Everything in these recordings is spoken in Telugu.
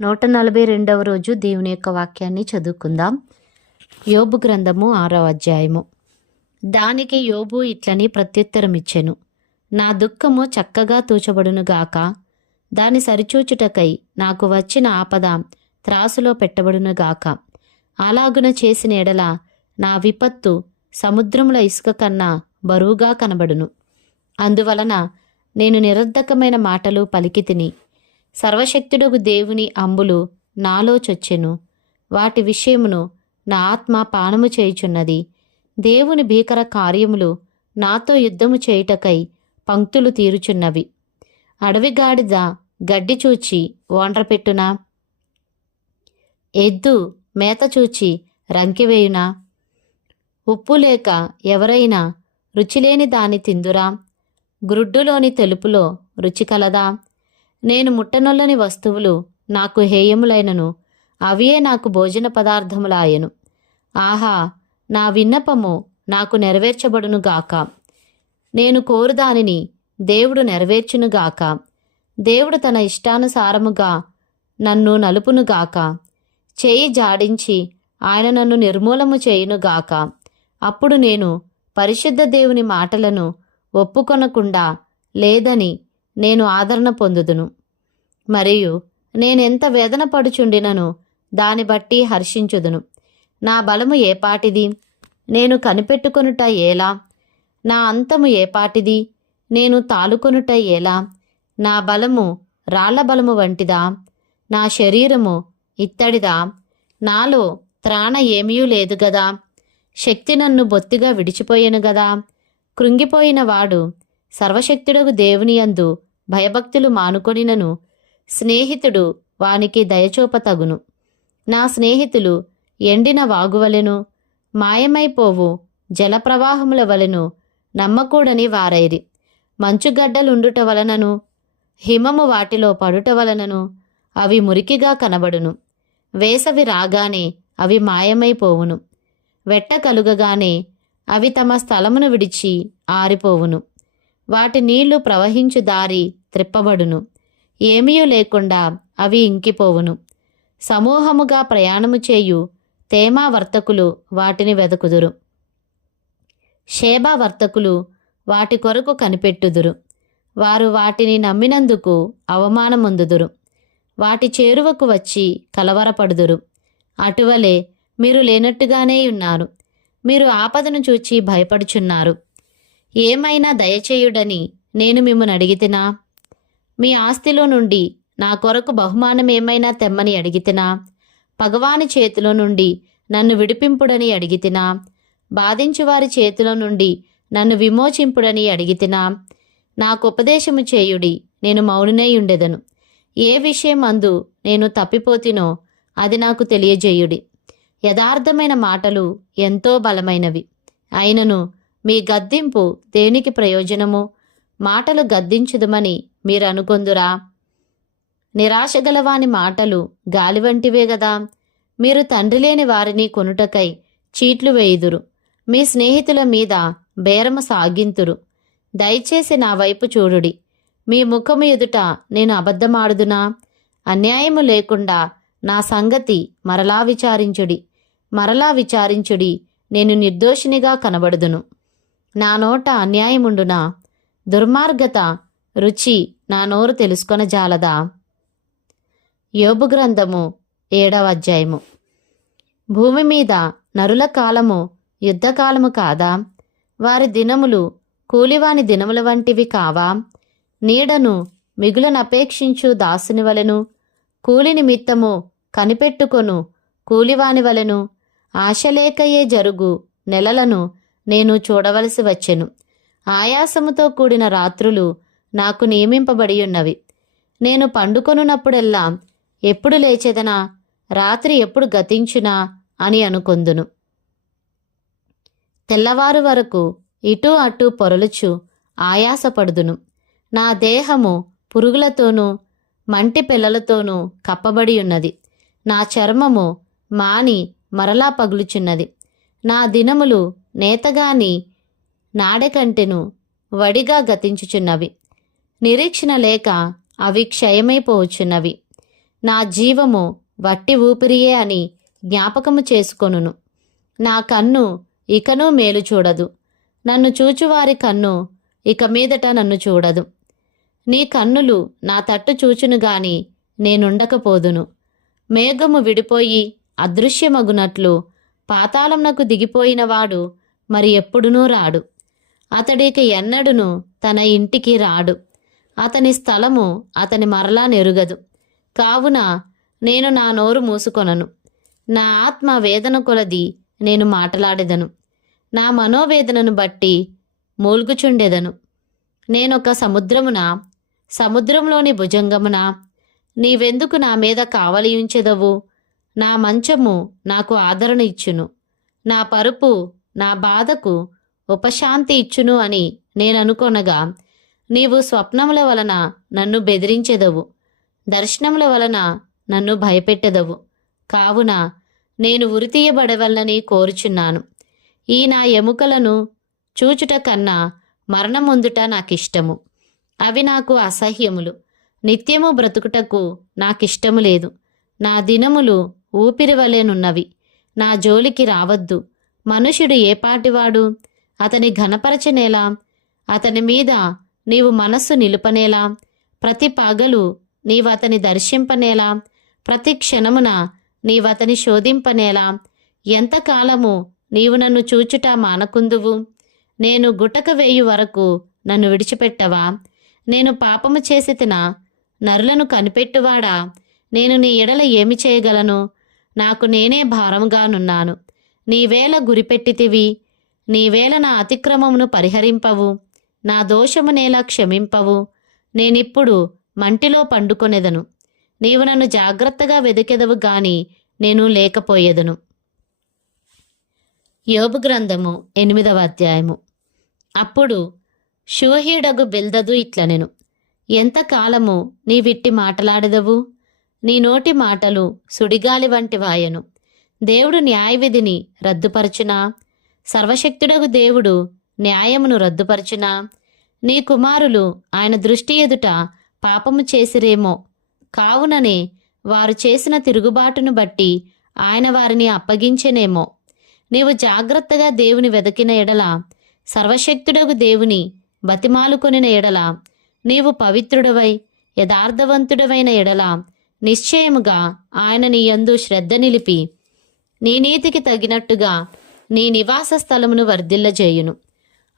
142వ రోజు దేవుని యొక్క వాక్యాన్ని చదువుకుందాం. యోబు గ్రంథము 6వ అధ్యాయము. దానికి యోబు ఇట్లని ప్రత్యుత్తరమిచ్చెను. నా దుఃఖము చక్కగా తూచబడునుగాక, దాని సరిచూచుటకై నాకు వచ్చిన ఆపద త్రాసులో పెట్టబడునుగాక. అలాగున చేసిన ఎడల నా విపత్తు సముద్రముల ఇసుక కన్నా బరువుగా కనబడును. అందువలన నేను నిరర్ధకమైన మాటలు పలికితిని. సర్వశక్తుడగు దేవుని అంబులు నాలో చొచ్చెను. వాటి విషయమును నా ఆత్మ పానము చేయుచున్నది. దేవుని భీకర కార్యములు నాతో యుద్ధము చేయుటకై పంక్తులు తీరుచున్నవి. అడవిగాడిద గడ్డి చూచి ఓండ్రపెట్టునా? ఎద్దు మేత చూచి రంకెవేయునా? ఉప్పు లేక ఎవరైనా రుచిలేని దాని తిందురా? గ్రుడ్డులోని తెలుపులో రుచి కలదా? నేను ముట్టనొల్లని వస్తువులు నాకు హేయములైనను అవియే నాకు భోజన పదార్థములాయెను. ఆహా, నా విన్నపము నాకు నెరవేర్చబడునుగాక. నేను కోరుదానిని దేవుడు నెరవేర్చునుగాక. దేవుడు తన ఇష్టానుసారముగా నన్ను నలుపునుగాక. చేయి జాడించి ఆయన నన్ను నిర్మూలము చేయునుగాక. అప్పుడు నేను పరిశుద్ధ దేవుని మాటలను ఒప్పుకొనకుండా లేదని నేను ఆదరణ పొందుదును. మరియు నేనెంత వేదన పడుచుండినను దాన్ని బట్టి హర్షించుదును. నా బలము ఏపాటిది? నేను కనిపెట్టుకొనుట ఎలా? నా అంతము ఏపాటిది? నేను తాలుకొనుట ఎలా? నా బలము రాళ్ల బలము వంటిదా? నా శరీరము ఇత్తడిదా? నాలో త్రాణ ఏమీ లేదు గదా. శక్తి నన్ను బొత్తిగా విడిచిపోయెను గదా. కృంగిపోయిన వాడు సర్వశక్తుడగు దేవునియందు భయభక్తులు మానుకొనినను స్నేహితుడు వానికి దయచూపతగును. నా స్నేహితులు ఎండిన వాగువలెను, మాయమైపోవు జలప్రవాహముల వలెను నమ్మకూడని వారైరి. మంచుగడ్డలుండుట వలనను హిమము వాటిలో పడుట వలనను అవి మురికిగా కనబడును. వేసవి రాగానే అవి మాయమైపోవును. వెట్ట కలుగగానే అవి తమ స్థలమును విడిచి ఆరిపోవును. వాటి నీళ్లు ప్రవహించు దారి త్రిప్పబడును. ఏమీ లేకుండా అవి ఇంకిపోవును. సమూహముగా ప్రయాణము చేయు తేమా వర్తకులు వాటిని వెదకుదురు. షేబా వర్తకులు వాటి కొరకు కనిపెట్టుదురు. వారు వాటిని నమ్మినందుకు అవమానమొందుదురు. వాటి చేరువకు వచ్చి కలవరపడుదురు. అటువలే మీరు లేనట్టుగానే ఉన్నారు. మీరు ఆపదను చూచి భయపడుచున్నారు. ఏమైనా దయచేయుడని నేను మిమ్మల్ని అడిగితినా? మీ ఆస్తిలో నుండి నా కొరకు బహుమానం ఏమైనా తెమ్మని అడిగితినా? పగవాని చేతిలో నుండి నన్ను విడిపింపుడని అడిగితినా? బాధించువారి చేతిలో నుండి నన్ను విమోచింపుడని అడిగితినా? నాకు ఉపదేశము చేయుడి, నేను మౌనునై ఉండెదను. ఏ విషయం అందు నేను తప్పిపోతినో అది నాకు తెలియజేయుడి. యథార్థమైన మాటలు ఎంతో బలమైనవి. అయినను మీ గద్దింపు దేనికి ప్రయోజనము? మాటలు గద్దించుదుమని మీరు అనుకొందురా? నిరాశగలవాని మాటలు గాలి వంటివే గదా. మీరు తండ్రి లేని వారిని కొనుటకై చీట్లు వేయుదురు. మీ స్నేహితుల మీద బేరము సాగింతురు. దయచేసి నా వైపు చూడుడి. మీ ముఖము ఎదుట నేను అబద్ధమాడుదునా? అన్యాయము లేకుండా నా సంగతి మరలా విచారించుడి. మరలా విచారించుడి, నేను నిర్దోషినిగా కనబడుదును. నా నోట అన్యాయముండునా? దుర్మార్గత రుచి నా నోరు తెలుసుకొనజాలదా? యోబు గ్రంథము 7వ అధ్యాయము. భూమి మీద నరుల కాలము యుద్ధకాలము కాదా? వారి దినములు కూలివాని దినముల వంటివి కావా? నీడను మిగులనపేక్షించు దాసుని వలెను, కూలి నిమిత్తము కనిపెట్టుకొను కూలివాని వలెను ఆశలేకయే జరుగు నెలలను నేను చూడవలసి వచ్చెను. ఆయాసముతో కూడిన రాత్రులు నాకు నియమింపబడి ఉన్నవి. నేను పండుకొనున్నప్పుడెల్లా ఎప్పుడు లేచెదనా, రాత్రి ఎప్పుడు గతించునా అని అనుకొందును. తెల్లవారు వరకు ఇటూ అటూ పొరలుచు ఆయాసపడుదును. నా దేహము పురుగులతోనూ మంటి పిల్లలతోనూ కప్పబడి ఉన్నది. నా చర్మము మాని మరలా పగులుచున్నది. నా దినములు నేతగాని నాడెకంటెను వడిగా గతించుచున్నవి. నిరీక్షణ లేక అవి క్షయమైపోవచ్చున్నవి. నా జీవము వట్టి ఊపిరియే అని జ్ఞాపకము చేసుకొనును. నా కన్ను ఇకనూ మేలు చూడదు, నన్ను చూచువారి కన్ను ఇక మీదట నన్ను చూడదు. నీ కన్నులు నా తట్టు చూచును గాని నేనుండకపోదును. మేఘము విడిపోయి అదృశ్యమగునట్లు పాతాళంనకు దిగిపోయినవాడు మరి ఎప్పుడునూ రాడు. అతడికి ఎన్నడును తన ఇంటికి రాడు. అతని స్థలము అతని మరలా నెరుగదు. కావున నేను నా నోరు మూసుకొనను. నా ఆత్మ వేదన కొలది నేను మాటలాడెదను. నా మనోవేదనను బట్టి మూల్గుచుండెదను. నేనొక సముద్రంలోని భుజంగమున నీవెందుకు నా మీద కావలియుంచెదవు? నా మంచము నాకు ఆదరణ ఇచ్చును, నా పరుపు నా బాధకు ఉపశాంతి ఇచ్చును అని నేననుకొనగా, నీవు స్వప్నముల వలన నన్ను బెదిరించెదవు, దర్శనముల వలన నన్ను భయపెట్టెదవు. కావున నేను ఉరితీయబడవలనని కోరుచున్నాను. ఈ నా ఎముకలను చూచుట కన్నా మరణమొందుట నాకిష్టము. అవి నాకు అసహ్యములు. నిత్యము బ్రతుకుటకు నాకిష్టము లేదు. నా దినములు ఊపిరి వలెనున్నవి. నా జోలికి రావద్దు. మనుషుడు ఏపాటివాడు? అతని ఘనపరచనేలా? అతని మీద నీవు మనస్సు నిలుపనేలా? ప్రతి పగలు నీవతని దర్శింపనేలా? ప్రతి క్షణమున నీవతని శోధింపనేలా? ఎంతకాలము నీవు నన్ను చూచుట మానకుందువు? నేను గుటక వేయు వరకు నన్ను విడిచిపెట్టవా? నేను పాపము చేసితినా? నరులను కనిపెట్టువాడా? నేను నీ ఎడల ఏమి చేయగలను? నాకు నేనే భారముగానున్నాను. నీవేళ గురిపెట్టితివి? నీవేళ నా అతిక్రమమును పరిహరింపవు? నా దోషమునేలా క్షమింపవు? నేనిప్పుడు మంటిలో పండుకొనెదను. నీవు నన్ను జాగ్రత్తగా వెదికెదవు గాని నేను లేకపోయేదను. యోబు గ్రంథము 8వ అధ్యాయము. అప్పుడు షూహీడగు బిల్దదు ఇట్లనెను, ఎంతకాలము నీవిట్టి మాటలాడెదవు? నీ నోటి మాటలు సుడిగాలి వంటి వాయను. దేవుడు న్యాయవిధిని రద్దుపరచునా? సర్వశక్తుడగు దేవుడు న్యాయమును రద్దుపరచునా? నీ కుమారులు ఆయన దృష్టి ఎదుట పాపము చేసిరేమో, కావుననే వారు చేసిన తిరుగుబాటును బట్టి ఆయన వారిని అప్పగించెనేమో. నీవు జాగ్రత్తగా దేవుని వెదకిన ఎడల, సర్వశక్తుడగు దేవుని బతిమాలుకొనిన ఎడల, నీవు పవిత్రుడవై యథార్థవంతుడవైన ఎడల, నిశ్చయముగా ఆయన నీ యందు శ్రద్ధ నిలిపి నీ నీతికి తగినట్టుగా నీ నివాస స్థలమును వర్ధిల్లజేయును.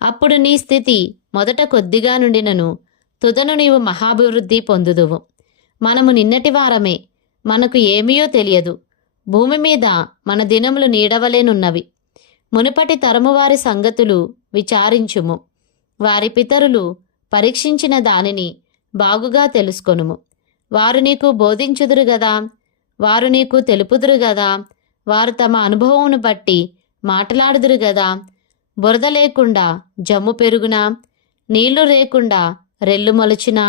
అప్పుడు నీ స్థితి మొదట కొద్దిగా నుండినను తుదను నీవు మహాభివృద్ధి పొందుదువు. మనము నిన్నటి వారమే, మనకు ఏమీయో తెలియదు. భూమి మీద మన దినములు నీడవలేనున్నవి. మునుపటి తరము వారి సంగతులు విచారించుము. వారి పితరులు పరీక్షించిన దానిని బాగుగా తెలుసుకొనుము. వారు నీకు బోధించుదురు గదా, వారు నీకు తెలుపుదురు గదా. వారు తమ అనుభవమును బట్టి మాట్లాడుదురు గదా. బురద లేకుండా జమ్ము పెరుగునా, నీళ్లు లేకుండా రెల్లు మొలచునా?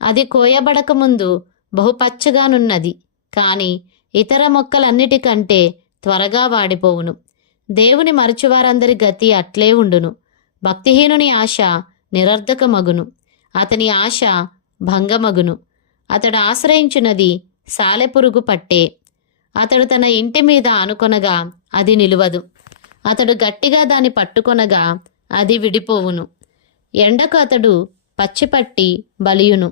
అది కోయబడకముందు బహుపచ్చగానున్నది, కాని ఇతర మొక్కలన్నిటికంటే త్వరగా వాడిపోవును. దేవుని మరచువారందరి గతి అట్లే ఉండును. భక్తిహీనుని ఆశ నిరర్ధకమగును, అతని ఆశ భంగమగును. అతడు ఆశ్రయించున్నది సాలెపురుగు పట్టే. అతడు తన ఇంటి మీద ఆనుకొనగా అది నిలువదు. అతడు గట్టిగా దాన్ని పట్టుకొనగా అది విడిపోవును. ఎండకు అతడు పచ్చిపట్టి బలియును.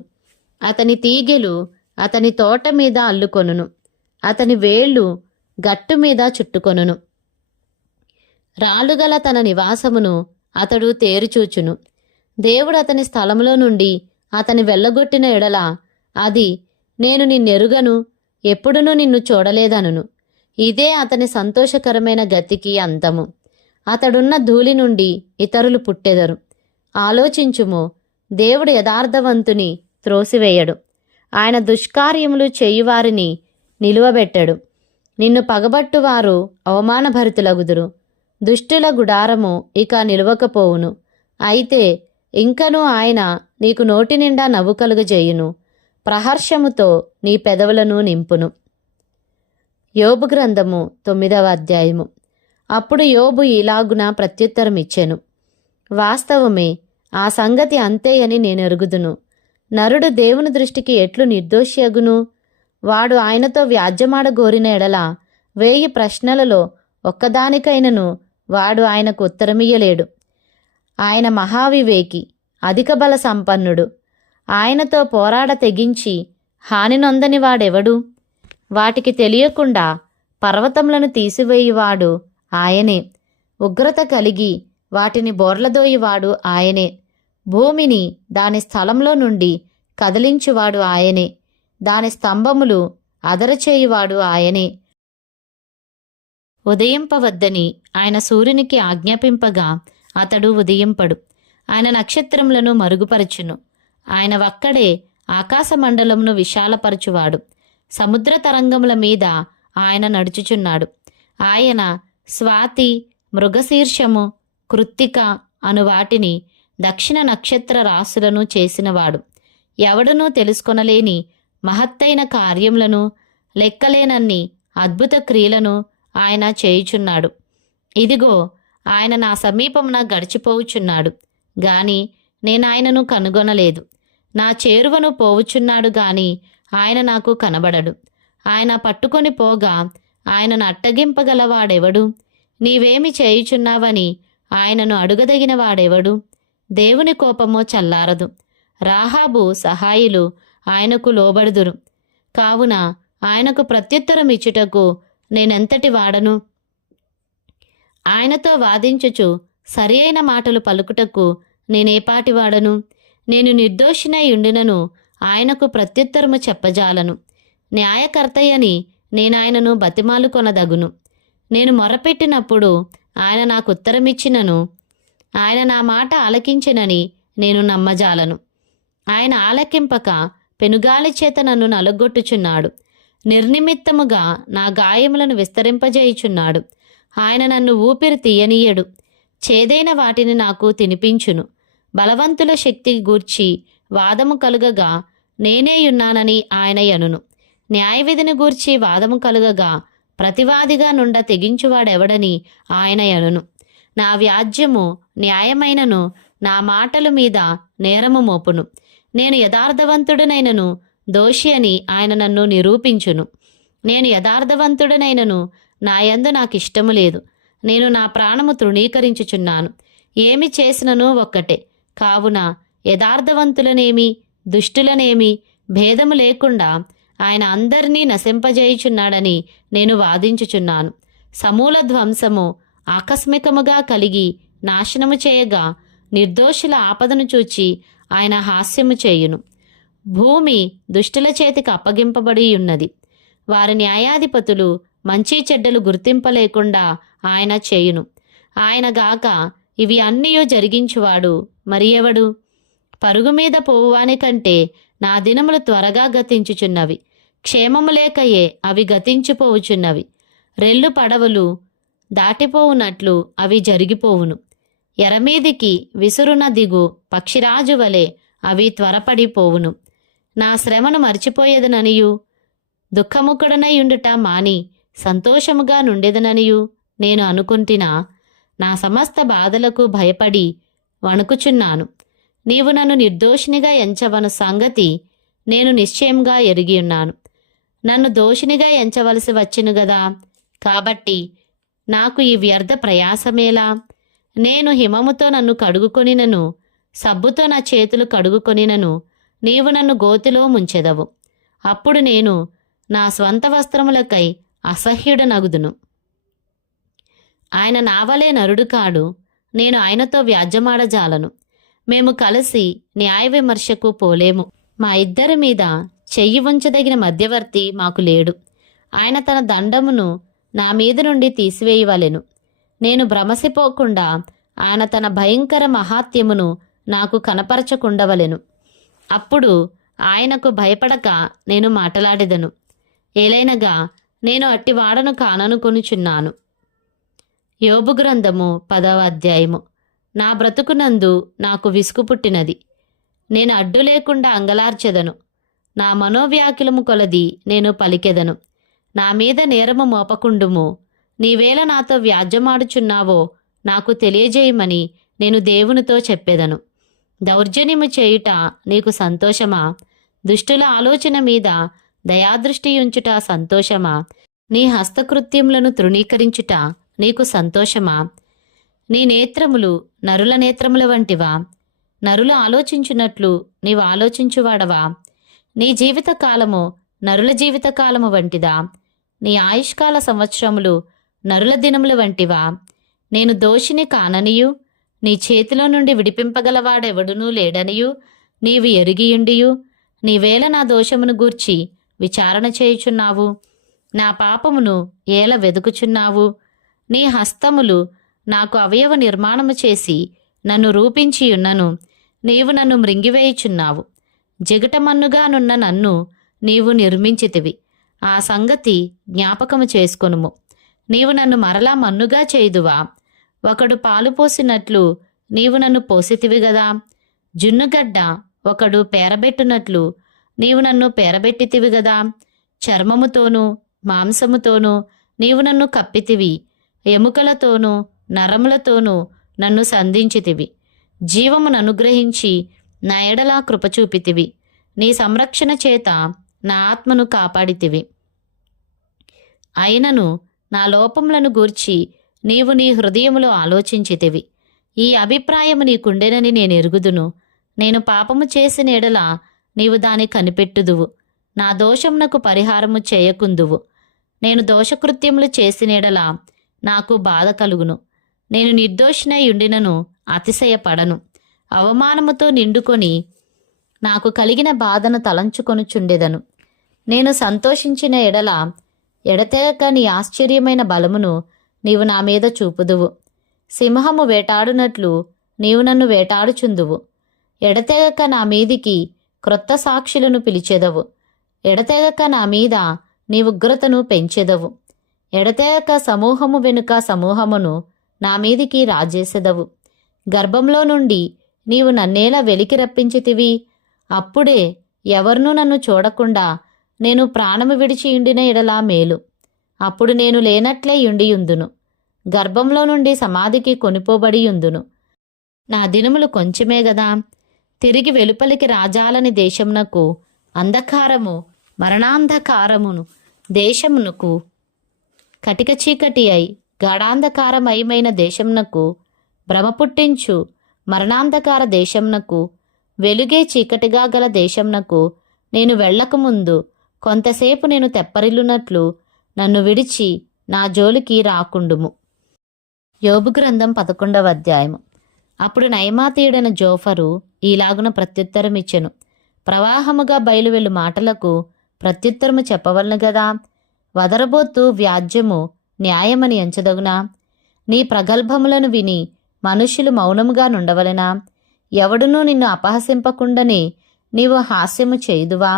అతని తీగెలు అతని తోట మీద అల్లుకొనును. అతని వేళ్ళు గట్టు మీద చుట్టుకొనును. రాళ్ళుగల తన నివాసమును అతడు తేరుచూచును. దేవుడు అతని స్థలములో నుండి అతని వెళ్ళగొట్టిన ఎడల అది నేను నిన్నెరుగను, ఎప్పుడునూ నిన్ను చూడలేదనును. ఇదే అతని సంతోషకరమైన గతికి అంతము. అతడున్న ధూళి నుండి ఇతరులు పుట్టెదరు. ఆలోచించుము, దేవుడు యథార్థవంతుని త్రోసివేయడు, ఆయన దుష్కార్యములు చేయువారిని నిలువబెట్టడు. నిన్ను పగబట్టువారు అవమానభరితులగుదురు. దుష్టుల గుడారము ఇక నిలువకపోవును. అయితే ఇంకనూ ఆయన నీకు నోటి నిండా నవ్వు కలుగజేయును, ప్రహర్షముతో నీ పెదవులను నింపును. యోబు గ్రంథము 9వ అధ్యాయము. అప్పుడు యోబు ఇలాగున ప్రత్యుత్తరమిచ్చెను, వాస్తవమే, ఆ సంగతి అంతే అని నేనెరుగుదును. నరుడు దేవుని దృష్టికి ఎట్లు నిర్దోషి అగును? వాడు ఆయనతో వ్యాజ్యమాడగోరిన ఎడల 1000 ప్రశ్నలలో ఒక్కదానికైనను వాడు ఆయనకు ఉత్తరమియ్యలేడు. ఆయన మహావివేకి, అధిక బల సంపన్నుడు. ఆయనతో పోరాడ తెగించి హాని నొందని వాడెవడు? వాటికి తెలియకుండా పర్వతములను తీసివేయువాడు ఆయనే. ఉగ్రత కలిగి వాటిని బోర్లదోయువాడు ఆయనే. భూమిని దాని స్థలంలో నుండి కదిలించువాడు ఆయనే. దాని స్తంభములు అదరచేయువాడు ఆయనే. ఉదయింపవద్దని ఆయన సూర్యునికి ఆజ్ఞాపింపగా అతడు ఉదయింపడు. ఆయన నక్షత్రములను మరుగుపరచును. ఆయన ఒక్కడే ఆకాశమండలమును విశాలపరచువాడు. సముద్ర తరంగముల మీద ఆయన నడుచుచున్నాడు. ఆయన స్వాతి, మృగశీర్షము, కృత్తిక అను వాటిని దక్షిణ నక్షత్ర రాశులను చేసినవాడు. ఎవడనూ తెలుసుకొనలేని మహత్తైన కార్యములను, లెక్కలేనన్ని అద్భుత క్రియలను ఆయన చేయుచున్నాడు. ఇదిగో, ఆయన నా సమీపమున గడిచిపోవుచున్నాడు గాని నేను ఆయనను కనుగొనలేదు. నా చేరువను పోవుచున్నాడు గాని ఆయన నాకు కనబడడు. ఆయన పట్టుకొని పోగా ఆయనను అట్టగింపగలవాడెవడు? నీవేమి చేయుచున్నావని ఆయనను అడుగదగిన వాడెవడు? దేవుని కోపము చల్లారదు. రాహాబు సహాయులు ఆయనకు లోబడుదురు. కావున ఆయనకు ప్రత్యుత్తరం ఇచ్చుటకు నేనెంతటి వాడను? ఆయనతో వాదించుచు సరి అయిన మాటలు పలుకుటకు నేనేపాటి వాడను? నేను నిర్దోషినై ఉండినను ఆయనకు ప్రత్యుత్తరము చెప్పజాలను. న్యాయకర్తయని నేనాయనను బతిమాలు కొనదగును. నేను మొరపెట్టినప్పుడు ఆయన నాకు ఉత్తరమిచ్చినను ఆయన నా మాట ఆలకించినని నేను నమ్మజాలను. ఆయన ఆలకింపక పెనుగాలి చేత నన్ను నలుగొట్టుచున్నాడు. నిర్నిమిత్తముగా నా గాయములను విస్తరింపజేయుచున్నాడు. ఆయన నన్ను ఊపిరి తీయనీయడు. చేదైన వాటిని నాకు తినిపించును. బలవంతుల శక్తి గూర్చి వాదము కలుగగా నేనేయున్నానని ఆయన యనును. న్యాయవిధిని గూర్చి వాదము కలుగగా ప్రతివాదిగా నుండ తెగించువాడెవడని ఆయన యనును. నా వ్యాజ్యము న్యాయమైనను నా మాటల మీద నేరము మోపును. నేను యథార్థవంతుడనైనను దోషి అని ఆయన నన్ను నిరూపించును. నేను యథార్థవంతుడనైనను నా యందు నాకిష్టము లేదు. నేను నా ప్రాణము తృణీకరించుచున్నాను. ఏమి చేసినను ఒక్కటే. కావున యథార్థవంతులనేమి దుష్టులనేమి భేదము లేకుండా ఆయన అందరినీ నశింపజేయుచున్నాడని నేను వాదించుచున్నాను. సమూల ధ్వంసము ఆకస్మికముగా కలిగి నాశనము చేయగా నిర్దోషుల ఆపదను చూచి ఆయన హాస్యము చేయును. భూమి దుష్టుల చేతికి అప్పగింపబడి ఉన్నది. వారి న్యాయాధిపతులు మంచి చెడ్డలు గుర్తింపలేకుండా ఆయన చేయును. ఆయన గాక ఇవి అన్నీయూ జరిగించువాడు మరి ఎవడు? పరుగు మీద పోవువాని కంటే నా దినములు త్వరగా గతించుచున్నవి. క్షేమము లేకయే అవి గతించిపోవుచున్నవి. రెల్లు పడవలు దాటిపోవునట్లు అవి జరిగిపోవును. ఎరమీదికి విసురున దిగు పక్షిరాజు వలె అవి త్వరపడిపోవును. నా శ్రమను మర్చిపోయేదననియు దుఃఖముఖుడనై ఉండుట మాని సంతోషముగా నుండెదననియు నేను అనుకుంటినా నా సమస్త బాధలకు భయపడి వణుకుచున్నాను. నీవు నన్ను నిర్దోషినిగా ఎంచవను సంగతి నేను నిశ్చయంగా ఎరిగియున్నాను. నన్ను దోషినిగా ఎంచవలసి వచ్చును గదా. కాబట్టి నాకు ఈ వ్యర్థ ప్రయాసమేలా? నేను హిమముతో నన్ను కడుగుకొనినను సబ్బుతో నా చేతులు కడుగుకొనినను నీవు నన్ను గోతిలో ముంచెదవు. అప్పుడు నేను నా స్వంత వస్త్రములకై అసహ్యుడనగుదును. ఆయన నావలే నరుడు కాడు. నేను ఆయనతో వ్యాజ్యమాడజాలను. మేము కలిసి న్యాయ విమర్శకు పోలేము. మా ఇద్దరి మీద చెయ్యి ఉంచదగిన మధ్యవర్తి మాకు లేడు. ఆయన తన దండమును నా మీద నుండి తీసివేయవలెను. నేను భ్రమసిపోకుండా ఆయన తన భయంకర మహాత్యమును నాకు కనపరచకుండవలెను. అప్పుడు ఆయనకు భయపడక నేను మాటలాడెదను. ఏలైనగా నేను అట్టివాడను కాననుకొనుచున్నాను. యోబు గ్రంథము 10వ అధ్యాయము. నా బ్రతుకునందు నాకు విసుగు పుట్టినది. నేను అడ్డు లేకుండా అంగలార్చెదను. నా మనోవ్యాకులము కొలది నేను పలికెదను. నా మీద నేరము మోపకుండుము. నీవేళ నాతో వ్యాజ్యమాడుచున్నావో నాకు తెలియజేయమని నేను దేవునితో చెప్పెదను. దౌర్జన్యము చేయుట నీకు సంతోషమా? దుష్టుల ఆలోచన మీద దయాదృష్టియుంచుట సంతోషమా? నీ హస్తకృత్యములను తృణీకరించుట నీకు సంతోషమా? నీ నేత్రములు నరుల నేత్రముల వంటివా? నరులు ఆలోచించున్నట్లు నీవు ఆలోచించువాడవా? నీ జీవితకాలము నరుల జీవితకాలము వంటిదా? నీ ఆయుష్కాల సంవత్సరములు నరుల దినముల వంటివా? నేను దోషిని కాననియు నీ చేతిలో నుండి విడిపింపగలవాడెవడునూ లేడనియు నీవు ఎరిగియుండియు నీవేళ నా దోషమును గూర్చి విచారణ చేయుచున్నావు? నా పాపమును ఏల వెదుకుచున్నావు? నీ హస్తములు నాకు అవయవ నిర్మాణము చేసి నన్ను రూపించియున్నను నీవు నన్ను మృంగివేయుచున్నావు. జగటమన్నుగానున్న నన్ను నీవు నిర్మించితివి. ఆ సంగతి జ్ఞాపకము చేసుకొనుము. నీవు నన్ను మరలా మన్నుగా చేయుదువా? ఒకడు పాలు పోసినట్లు నీవు నన్ను పోసితివి గదా. జున్నుగడ్డ ఒకడు పేరబెట్టునట్లు నీవు నన్ను పేరబెట్టితివి గదా. చర్మముతోనూ మాంసముతోనూ నీవు నన్ను కప్పితివి. ఎముకలతోనూ నరములతోనూ నన్ను సంధించితివి. జీవమును అనుగ్రహించి నా ఎడలా కృపచూపితివి. నీ సంరక్షణ చేత నా ఆత్మను కాపాడితివి. అయినను నా లోపములను గూర్చి నీవు నీ హృదయములో ఆలోచించితివి. ఈ అభిప్రాయము నీకుండెనని నేను ఎరుగుదును. నేను పాపము చేసిన ఎడల నీవు దాని కనిపెట్టుదువు. నా దోషమునకు పరిహారము చేయకుందువు. నేను దోషకృత్యములు చేసిన ఎడల నాకు బాధ కలుగును. నేను నిర్దోషినై ఉండినను అతిశయపడను. అవమానముతో నిండుకొని నాకు కలిగిన బాధను తలంచుకొనుచుండెదను. నేను సంతోషించిన ఎడల ఎడతెగక నీ ఆశ్చర్యమైన బలమును నీవు నా మీద చూపుదువు. సింహము వేటాడునట్లు నీవు నన్ను వేటాడుచుందువు. ఎడతెగక నా మీదికి క్రొత్త సాక్షులను పిలిచెదవు. ఎడతెగక నా మీద నీ ఉగ్రతను పెంచెదవు. ఎడతెగక సమూహము వెనుక సమూహమును నా మీదికి రాజేసెదవు. గర్భంలో నుండి నీవు నన్నేలా వెలికి రప్పించితివి? అప్పుడే ఎవరునూ నన్ను చూడకుండా నేను ప్రాణము విడిచి ఉండిన ఎడలా మేలు. అప్పుడు నేను లేనట్లే ఉండియుందును. గర్భంలో నుండి సమాధికి కొనిపోబడి ఉందును. నా దినములు కొంచెమే గదా. తిరిగి వెలుపలికి రాజాలని దేశమునకు అంధకారము మరణాంధకారమును దేశమునకు కటిక చీకటి అయి గాఢాంధకారమయమైన దేశమునకు భ్రమ పుట్టించు మరణాంధకార దేశమునకు వెలుగే చీకటిగా గల దేశమునకు నేను వెళ్ళకముందు కొంతసేపు నేను తెప్పరిల్లునట్లు నన్ను విడిచి నా జోలికి రాకుండుము. యోబు గ్రంథం 11వ అధ్యాయము. అప్పుడు నయమాతీయుడైన జోఫరు ఈలాగున ప్రత్యుత్తరమిచ్చెను. ప్రవాహముగా బయలువెళ్ళు మాటలకు ప్రత్యుత్తరము చెప్పవలను గదా. వదరబోత్తు వ్యాజ్యము న్యాయమని ఎంచదగునా? నీ ప్రగల్భములను విని మనుష్యులు మౌనముగా నుండవలెనా? ఎవడునూ నిన్ను అపహసింపకుండానే నీవు హాస్యము చేయుదువా?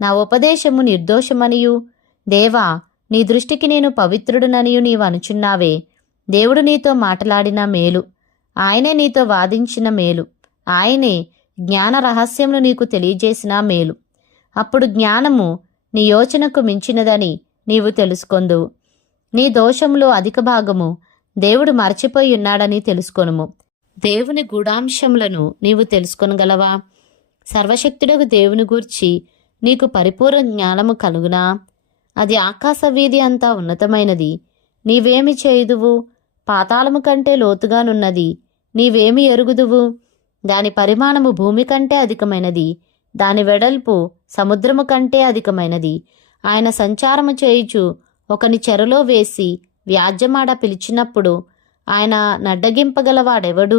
నా ఉపదేశము నిర్దోషమనియు దేవా నీ దృష్టికి నేను పవిత్రుడుననియు నీవు అనుచున్నావే. దేవుడు నీతో మాట్లాడిన మేలు, ఆయనే నీతో వాదించిన మేలు, ఆయనే జ్ఞాన రహస్యమును నీకు తెలియజేసిన మేలు. అప్పుడు జ్ఞానము నీ యోచనకు మించినదని నీవు తెలుసుకొందువు. నీ దోషములో అధిక భాగము దేవుడు మరచిపోయి ఉన్నాడని తెలుసుకొనుము. దేవుని గూఢాంశములను నీవు తెలుసుకొనగలవా? సర్వశక్తుడకు దేవుని గూర్చి నీకు పరిపూర్ణ జ్ఞానము కలుగునా? అది ఆకాశ వీధి అంతా ఉన్నతమైనది. నీవేమి చేయుదువు? పాతాళము కంటే లోతుగానున్నది. నీవేమి ఎరుగుదువు? దాని పరిమాణము భూమి కంటే అధికమైనది, దాని వెడల్పు సముద్రము కంటే అధికమైనది. ఆయన సంచారము చేయుచు ఒకని చెరలో వేసి వ్యాజ్యమాడ పిలిచినప్పుడు ఆయన నడ్డగింపగలవాడెవడు?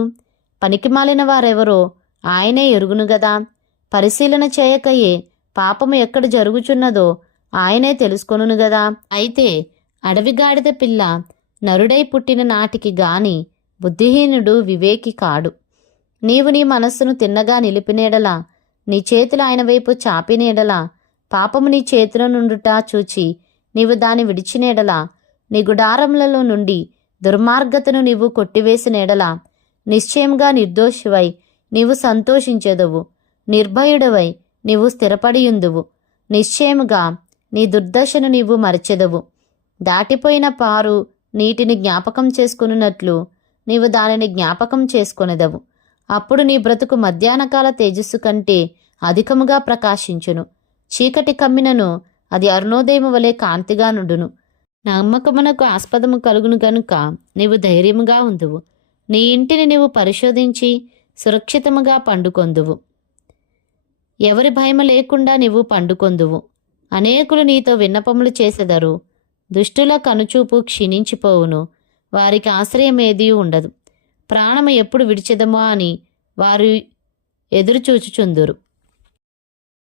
పనికిమాలిన వారెవరో ఆయనే ఎరుగును గదా. పరిశీలన చేయకయే పాపము ఎక్కడ జరుగుచున్నదో ఆయనే తెలుసుకొనును గదా. అయితే అడవిగాడిద పిల్ల నరుడై పుట్టిన నాటికి గాని బుద్ధిహీనుడు వివేకి కాడు. నీవు నీ మనస్సును తిన్నగా నిలిపినేడలా, నీ చేతులు ఆయన వైపు చాపినేడలా, పాపము నీ చేతిలో నుండుట చూచి నీవు దాని విడిచినేడలా, నీ గుడారములలో నుండి దుర్మార్గతను నీవు కొట్టివేసినేడలా, నిశ్చయంగా నిర్దోషివై నీవు సంతోషించెదవు, నిర్భయుడవై నీవు స్థిరపడియుందువు. నిశ్చయముగా నీ దుర్దశను నీవు మరచెదవు. దాటిపోయిన పారు నీటిని జ్ఞాపకం చేసుకున్నట్లు నీవు దానిని జ్ఞాపకం చేసుకొనెదవు. అప్పుడు నీ బ్రతుకు మధ్యాహ్నకాల తేజస్సు కంటే అధికముగా ప్రకాశించును. చీకటి కమ్మినను అది అరుణోదయము వలె కాంతిగా నుండును. నమ్మకమునకు ఆస్పదము కలుగును గనుక నీవు ధైర్యముగా ఉందువు. నీ ఇంటిని నీవు పరిశోధించి సురక్షితముగా పండుకొందువు. ఎవరి భయము లేకుండా నీవు పండుకొందువు. అనేకులు నీతో విన్నపములు చేసెదరు. దుష్టుల కనుచూపు క్షీణించిపోవును. వారికి ఆశ్రయమేదీ ఉండదు. ప్రాణము ఎప్పుడు విడిచెదమో అని వారు ఎదురుచూచుచుందురు.